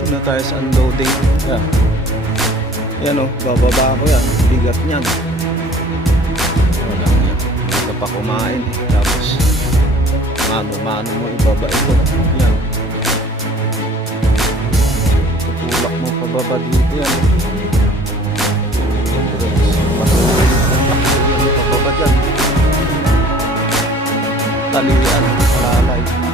Dito na tayo sa unloading. Yan. Yan o, bababa ko yan. Bigat niyan. Wala yan. Ito pa kumain eh. Tapos, mano mo ibaba ito. Yan. Tutulak mo pababa dito yan. Pababa dyan. Talian, alalay.